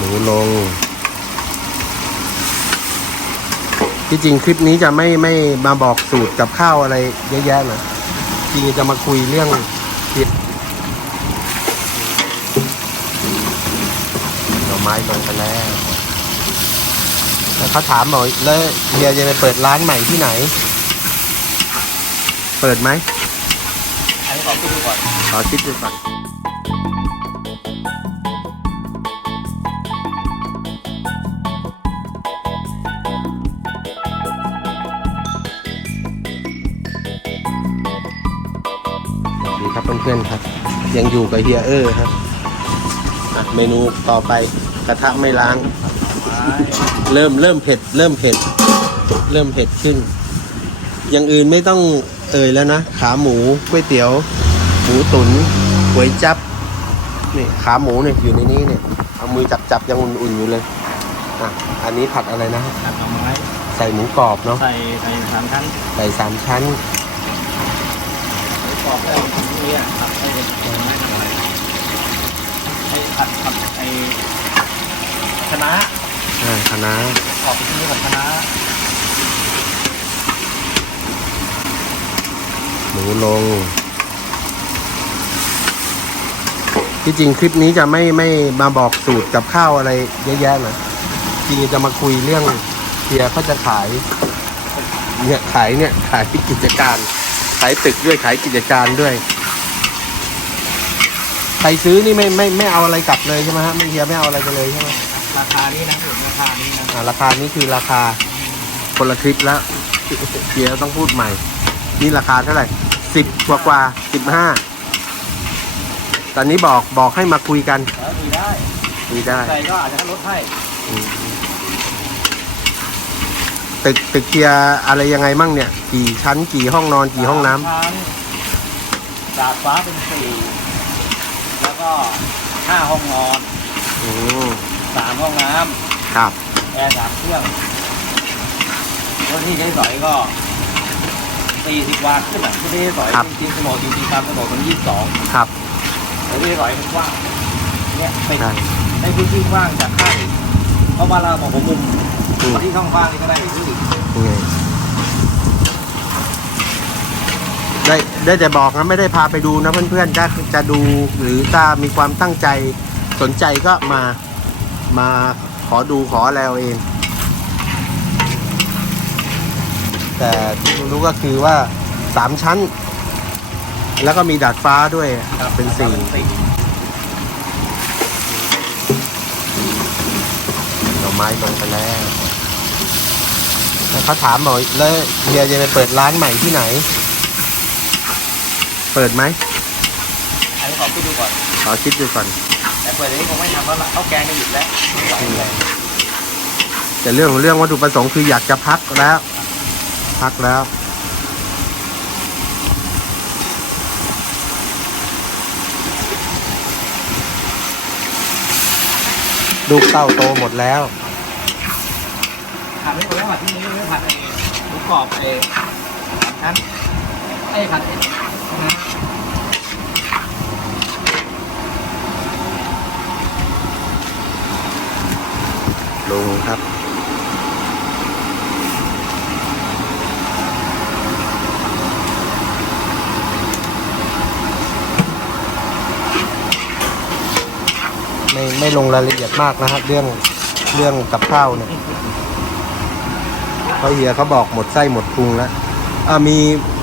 หนูลง ที่จริงคลิปนี้จะไม่ไม่มาบอกสูตรกับข้าวอะไรเยอะแยะนะจริงๆจะมาคุยเรื่องเห็ดหน่อไม้ลงไปแล้วแล้วเขาถามบอกแล้วเฮียจะไปเปิดร้านใหม่ที่ไหน เปิดไหมอันนี้ขอคิดดูก่อนขอคิดดูก่อน พื่อนๆครับ ยังอยู่กับเฮียเออร์ครับอะเมนูต่อไปกระทะไม่ล้าง เริ่มเริ่มเผ็ด เริ่มเผ็ด เริ่มเผ็ดขึ้น อย่างอื่นไม่ต้องเอ่ยแล้วนะ ขาหมูก๋วยเตี๋ยว หมูตุ๋นก๋วยจับนี่ขาหมูเนี่ยอยู่ในนี้เนี่ยเอามือจับจับยังอุ่นๆอยู่เลยอะอันนี้ผัดอะไรนะตัดหน่อไม้ใส่หมูกรอบเนาะใส่ใส่สามชั้นใส่สามชั้นหมู กรอบได้นี่อะผัดให้เป็นให้ผัดผัดไอ้คะน้าอ่าคะน้าขอบที่นี่กับคะน้าหมูลง ที่จริงคลิปนี้จะไม่ไม่มาบอกสูตรกับข้าวอะไรเยอะแยะนะจริงจะมาคุยเรื่องเฮียเขาจะขาย เนี่ยขายเนี่ยขายกิจการ ขายตึกด้วยขายกิจการด้วย ใครซื้อนี่ไม่ไม่ไม่เอาอะไรกลับเลยใช่ไหมฮะไม่เฮียไม่เอาอะไรไปเลยใช่ไหมราคานี้นะผมราคานี้นะอ่าราคานี้คือราคาคนละคลิปแล้วเฮียต้องพูดใหม่ นี่ราคาเท่าไหร่สิบกว่ากว่าสิบห้าตอนนี้บอกบอกให้มาคุยกันแล้วมีได้คุยได้ใส่ก็อาจจะลดให้ อืม ตึกตึกเฮียอะไรยังไงมั่งเนี่ย กี่ชั้นกี่ห้องนอนกี่ห้องน้ำสามชั้นดาดฟ้าเป็นสี่แล้วก็ห้าห้องนอนอืมสามห้องน้ครับำแอร์สามเครื่องรถที่ใช้สอยก็สี่สิบวาทขึ้นอะที่ใช้สอยจริงๆสมองจริงๆตามสมองมันยี่สิบสองครับแต่ที่ใช้สอยมันกว้างเนี่ยเป็นใช่ในพื้นที่กว้างจากข้างอีกเพราะว่าเราบอกผมมุมอืมที่ช่องว่างนี่ก็ได้อยู่ ที่ได้ได้แต่บอกนะไม่ได้พาไปดูนะเพื่อนๆถ้าจะดูหรือถ้ามีความตั้งใจสนใจก็มามาขอดูขออะไรเอง แต่ที่รู้ก็คือว่าสามชั้น แล้วก็มีดาดฟ้าด้วยเป็นสี่ตอไม้ลงไปแล้ว เขาถามบอกแล้วเฮียจะไปเปิดร้านใหม่ที่ไหน เปิดไหมอันนี้ขอคิดดูก่อน ขอคิดดูก่อน แต่เปิดอันนี้คงไม่ทำเพราะละข้าวแกงจะหยุดแล้วไม่ไหวแล้วแต่เรื่องของเรื่องวัตถุประสงค์คืออยากจะพักแล้ว พักแล้วลูกเต้าโตหมดแล้ว ผัดไม่หมดแล้วผัดที่นี้ไม่ผัดไอ้หมูกรอบไอ้สามชั้นไอ้ผัดไอ้นะลงครับ ไม่ไม่ลงรายละเอียดมากนะครับ เรื่องเรื่องกับข้าวเนี่ย เขาะเฮียเขาบอกหมดไส้หมดพุงแล้วอ่ามี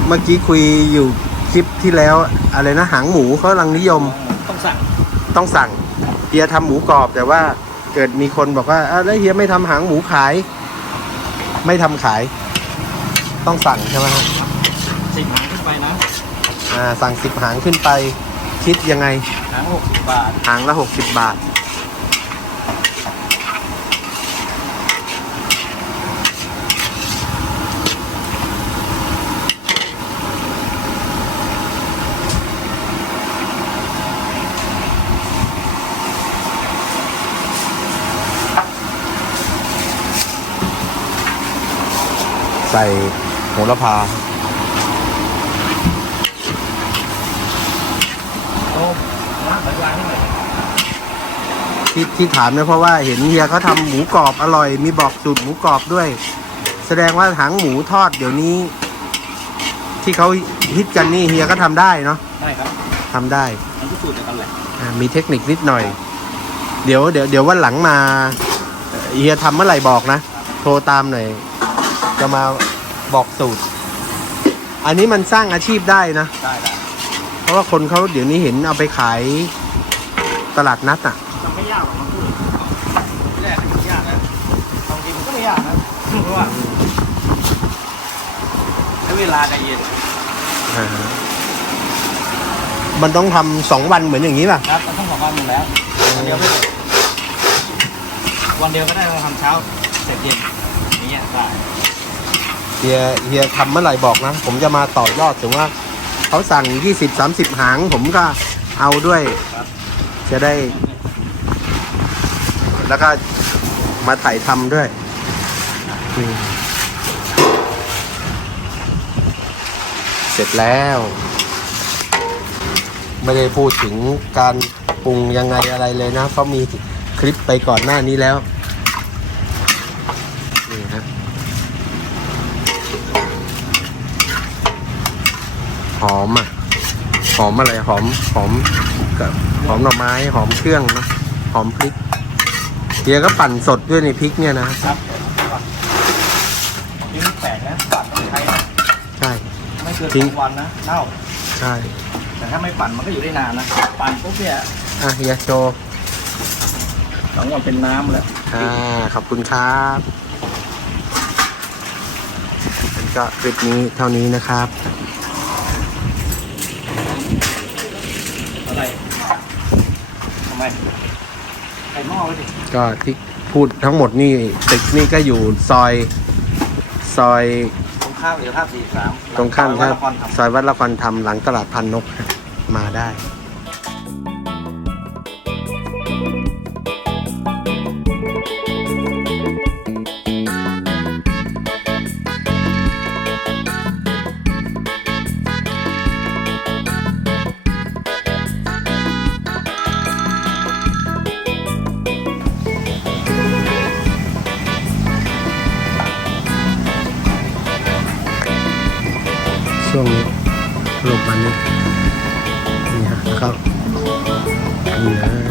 เมื่อกี้คุยอยู่คลิปที่แล้วอะไรนะหางหมูเขากำลังนิยมต้องสั่งต้องสั่งเฮียทำหมูกรอบแต่ว่าเกิดมีคนบอกว่าอ้าวแล้วเฮียไม่ทำหางหมูขาย ไม่ทำขาย ต้องสั่งใช่ไหมฮะสิบหางขึ้นไปนะอ่าสั่งสิบหางขึ้นไป คิดยังไง หางหกสิบบาท หางละหกสิบบาท ส่โหระพาโต้มน้ำใส่วางให้หน่อยทที่ที่ถามเนี่ยเพราะว่าเห็นเฮียเขาทำหมูกรอบอร่อย มีบอกสูตรหมูกรอบด้วย แสดงว่าหางหมูทอดเดี๋ยวนี้ ที่เขาฮิตกันนี่เฮียก็ทำได้เนาะได้ครับทำได้มันก็สูตรเดียวกันแหละอ่ามีเทคนิคนิดหน่อย เดี๋ยวเดี๋ยวเดี๋ยววันหลังมาเอ่อเฮียทำเมื่อไหร่บอกนะ โทรตามหน่อย จะมา บอกสูตร อันนี้มันสร้างอาชีพได้นะ ได้ได้เพราะว่าคนเขาเดี๋ยวนี้เห็นเอาไปขายตลาดนัดอะ มันไม่ยากหรอกมันพูดที่แรกมันยากนะบางทีมันก็ไม่ยากนะเพราะว่าใช้เวลาใจเย็นอ่าฮะมันต้องทำสองวันเหมือนอย่างนี้ป่ะ ครับมันต้องสองวันหมดแล้ววันเดียวไม่เสร็จวันเดียวก็ได้เราทำเช้าเสร็จเย็นอย่างเงี้ยได้ เฮียเฮียทำเมื่อไหร่บอกนะ ผมจะมาต่อยอดถึงว่าเขาสั่งยี่สิบสามสิบหาง ผมก็เอาด้วย จะได้ แล้วก็มาถ่ายทำด้วยอืมเสร็จแล้ว ไม่ได้พูดถึงการปรุงยังไงอะไรเลยนะ เพราะมีคลิปไปก่อนหน้านี้แล้ว นี่ครับ ห อมอะ หอมอะไรหอมหอมกับหอมหน่อไม้หอมเครื่องนะหอมพริกเฮียก็ปั่นสดด้วยในพริกเนี่ยนะครับนี่มันแปลกนะปั่นต้องใช้นะใช่ ไม่เกินจริสงองวันนะเน่าใช่ แต่ถ้าไม่ปั่นมันก็อยู่ได้นานนะปั่นปุ๊บเนี่ยอะเฮียโชว์สองวันเป็นน้ำแล้วอ่าขอบคุณครับงั้นก็คลิปนี้เท่านี้นะครับ อะไรทำไม ใส่หม้อไว้ดิก็ที่พูดทั้งหมดนี่ตึกนี่ก็อยู่ซอย ซอยตรงข้ามเดี๋ยวข้ามสี่สามตรงข้ามคครัรับบซอยวัดละครธรรมหลังตลาดพันนกครับมาได้ นะครับนี่นะ